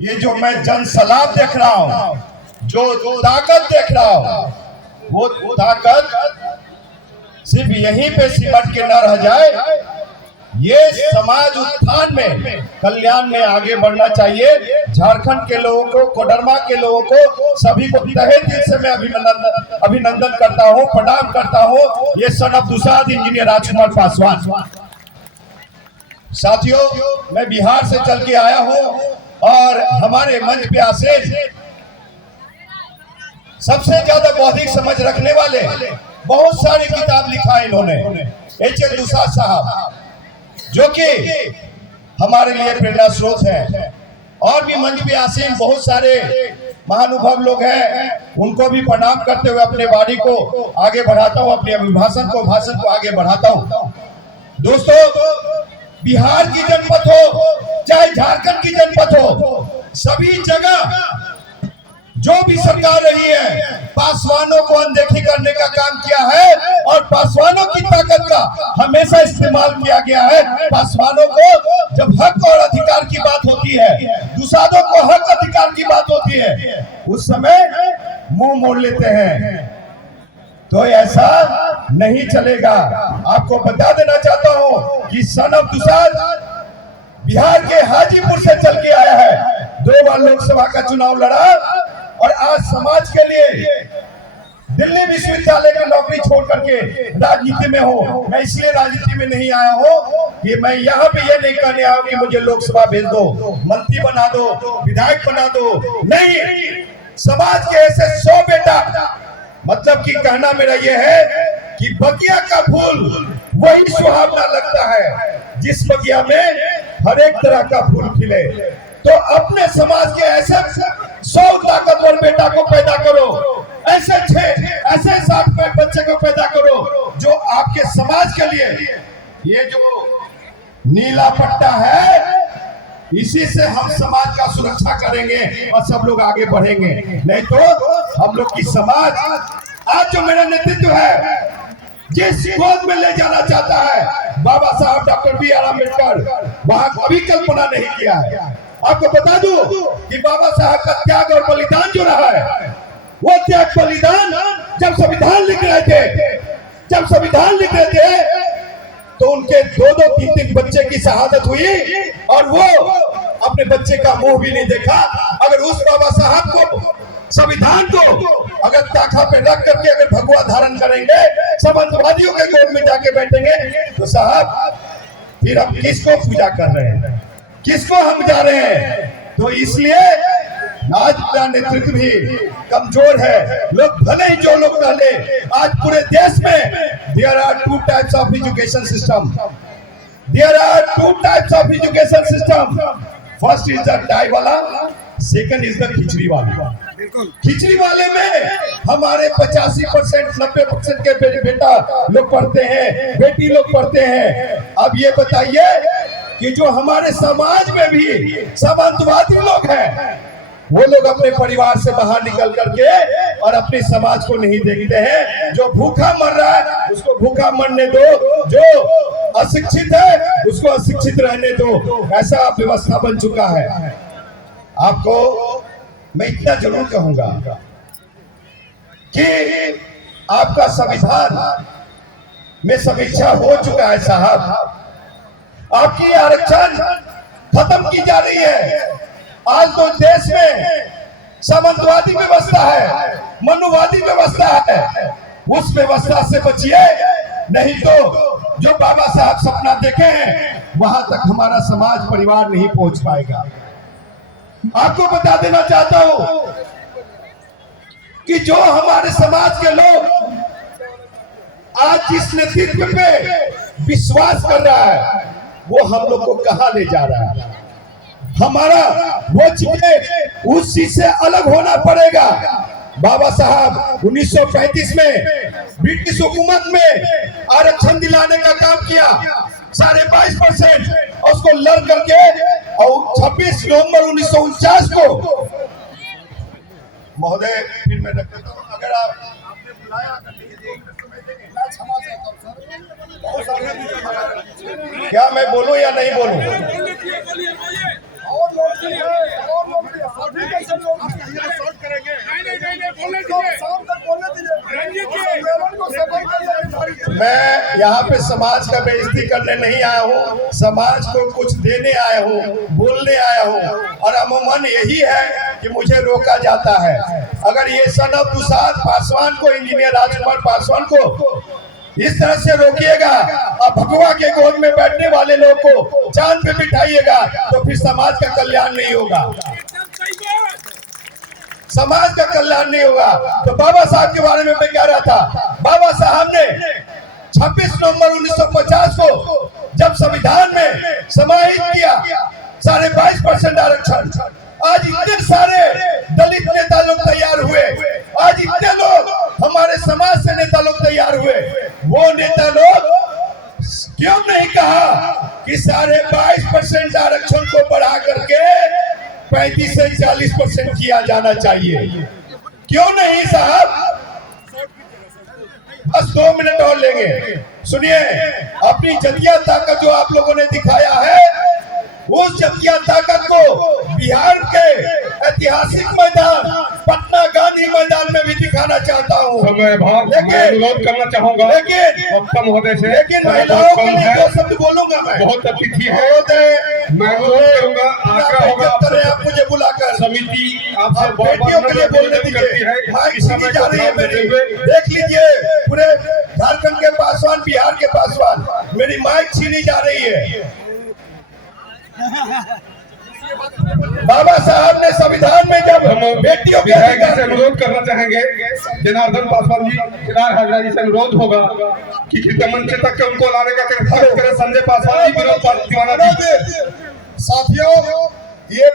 ये जो मैं जन सलाब देख रहा हूं, जो ताकत देख रहा हूं, वो ताकत सिर्फ यहीं पे सिमट के न रह जाए। ये समाज उत्थान में, कल्याण में आगे बढ़ना चाहिए। झारखंड के लोगों को, कोडरमा के लोगों को, सभी को तहे दिल से मैं अभिनंदन करता हूं, प्रणाम करता हूं। ये सन ऑफ दुसाध इंजीनियर राजकुमार पासवान। साथियों, मैं बिहार से चल के आया हूं और हमारे मंच पे आसीन सबसे ज्यादा बौद्धिक समझ रखने वाले, बहुत सारी किताब लिखा है इन्होंने, एच.एल. दुसाध साहब, जो कि हमारे लिए प्रेरणा स्रोत है। और भी मंच पे आसीन बहुत सारे महानुभव लोग हैं, उनको भी प्रणाम करते हुए अपने वाणी को आगे बढ़ाता हूं, अपने भाषण को आगे बढ़ाता हूं। दोस्तों, बिहार की जनपद हो चाहे झारखंड की जनपद हो, सभी जगह जो भी सरकार रही है, पासवानों को अनदेखी करने का काम किया है और पासवानों की ताकत का हमेशा इस्तेमाल किया गया है। पासवानों को जब हक और अधिकार की बात होती है, दुसाधों को हक अधिकार की बात होती है, उस समय मुंह मोड़ लेते हैं। तो ऐसा नहीं चलेगा। आपको बता देना चाहता हूं कि सन ऑफ दुसाध बिहार के हाजीपुर से चल के आया है, 2 बार लोकसभा का चुनाव लड़ा और आज समाज के लिए दिल्ली विश्वविद्यालय की नौकरी छोड़ करके राजनीति में हो। मैं इसलिए राजनीति में नहीं आया हूं कि मैं यहाँ पे ये नहीं कहने आया कि मुझे लोकसभा भेज दो, मंत्री बना दो, विधायक बना दो। नहीं, समाज के ऐसे 100 बेटा, मतलब कि कहना मेरा ये है कि बगिया का फूल वही सुहावना लगता है जिस बगिया में हर एक तरह का फूल खिले। तो अपने समाज के ऐसे 100 ताकतवर बेटा को पैदा करो, ऐसे 7 बच्चे को पैदा करो जो आपके समाज के लिए, ये जो नीला पट्टा है, इसी से हम समाज का सुरक्षा करेंगे और सब लोग आगे बढ़ेंगे। नहीं तो हम लोग की समाज, आज जो मेरा नेतृत्व है, जिस गोद में ले जाना चाहता है बाबा साहब डॉक्टर बी.आर. अम्बेडकर, वहां कभी कल्पना नहीं किया है। आपको बता दूं कि बाबा साहब का त्याग और बलिदान जो रहा है, वो त्याग बलिदान जब संविधान लिख रहे थे, तो उनके 2-2, 3-3 बच्चे की शहादत हुई और वो अपने बच्चे का मुंह भी नहीं देखा। अगर उस बाबा साहब को, संविधान को अगर ताखा पे रख करके अगर भगवा धारण करेंगे, सामंतवादियों के गोद में जाके बैठेंगे, तो साहब फिर हम किसको पूजा कर रहे हैं, किसको हम जा रहे हैं? तो इसलिए आज का नेतृत्व भी कमजोर है। लोग भले ही जो लोग पहले, आज पूरे देश में there are 2 types of education system. First is the die वाला, सेकंड इज द खिचड़ी वाला। खिचड़ी वाले में हमारे 85%, 90% के बेटा लोग पढ़ते हैं, बेटी लोग पढ़ते हैं। अब ये बताइए कि जो हमारे समाज में भी सामंतवादी लोग हैं, वो लोग अपने परिवार से बाहर निकल करके और अपने समाज को नहीं देखते हैं। जो भूखा मर रहा है उसको भूखा मरने दो, जो अशिक्षित है उसको अशिक्षित रहने दो। ऐसा व्यवस्था बन चुका है। आपको मैं इतना जरूर कहूंगा कि आपका संविधान में समीक्षा हो चुका है साहब। आपकी आरक्षण खत्म की जा रही है। आज तो देश में सामंतवादी व्यवस्था है, मनुवादी व्यवस्था है। उस व्यवस्था से बचिए, नहीं तो जो बाबा साहब सपना देखे हैं वहां तक हमारा समाज परिवार नहीं पहुंच पाएगा। आपको बता देना चाहता हूं कि जो हमारे समाज के लोग आज जिस नेतृत्व पे विश्वास कर रहा है, वो हम लोग को कहां ले जा रहा है। हमारा वो चीजें, उस चीज से अलग होना पड़ेगा। बाबा साहब 1935 में ब्रिटिश हुकूमत में आरक्षण दिलाने का काम किया, 22.5%, और उसको लड़ करके और 26 नवंबर 1949 को, महोदय फिर मैं रख देता हूं, अगर आपने बुलाया क्या मैं बोलूं या नहीं बोलूं? मैं यहाँ पे समाज का बेइज्जती करने नहीं आया हूँ, समाज को कुछ देने आया हूँ, बोलने आया हूँ। और अमूमन यही है कि मुझे रोका जाता है। अगर ये सन ऑफ तुषार पासवान को, इंजीनियर राजकुमार पासवान को इस तरह से रोकिएगा और भगवा के गोद में बैठने वाले लोग को चांद पे बिठाइएगा, तो फिर समाज का कल्याण नहीं होगा, समाज का कल्याण नहीं होगा। तो बाबा साहब के बारे में मैं कह रहा था, बाबा साहब ने 26 नवंबर 1950 को जब संविधान में समाहित किया 22.5% आरक्षण, आज इतने सारे दलित नेता लोग तैयार हुए, आज इतने लोग हमारे समाज से नेता लोग तैयार हुए। वो नेता लोग क्यों नहीं कहा कि 22.5% आरक्षण को बढ़ा करके 35 से 40% किया जाना चाहिए? क्यों नहीं साहब? बस 2 मिनट और लेंगे। सुनिए, अपनी जतिया ताकत जो आप लोगों ने दिखाया है, उस जतिया ताकत को बिहार के ऐतिहासिक मैदान पटना गांधी मैदान में भी दिखाना चाहता हूँ। मैं अनुरोध करना चाहूंगा लेकिन महिलाओं के लिए 2 शब्द बोलूंगा मैं। बहुत अतिथि है, मैं अनुरोध करूंगा, आग्रह होगा आप मुझे बुलाकर समिति आपसे बेटियों के लिए बोलने दीजिए। माइक छीनी जा रही है मेरी, देख लीजिए, पूरे झारखंड के पासवान, बिहार के पासवान, मेरी माइक छीनी जा रही है। बाबा साहब ने संविधान में जब बेटियों के अधिकार से अनुरोध करना चाहेंगे, जनार्दन पासवान जी, केदार हाजरा जी से अनुरोध होगा कि मंच तक उनको लाने का करें। संजय पासवान जी, विनोद पासवान जी। साथियों, ये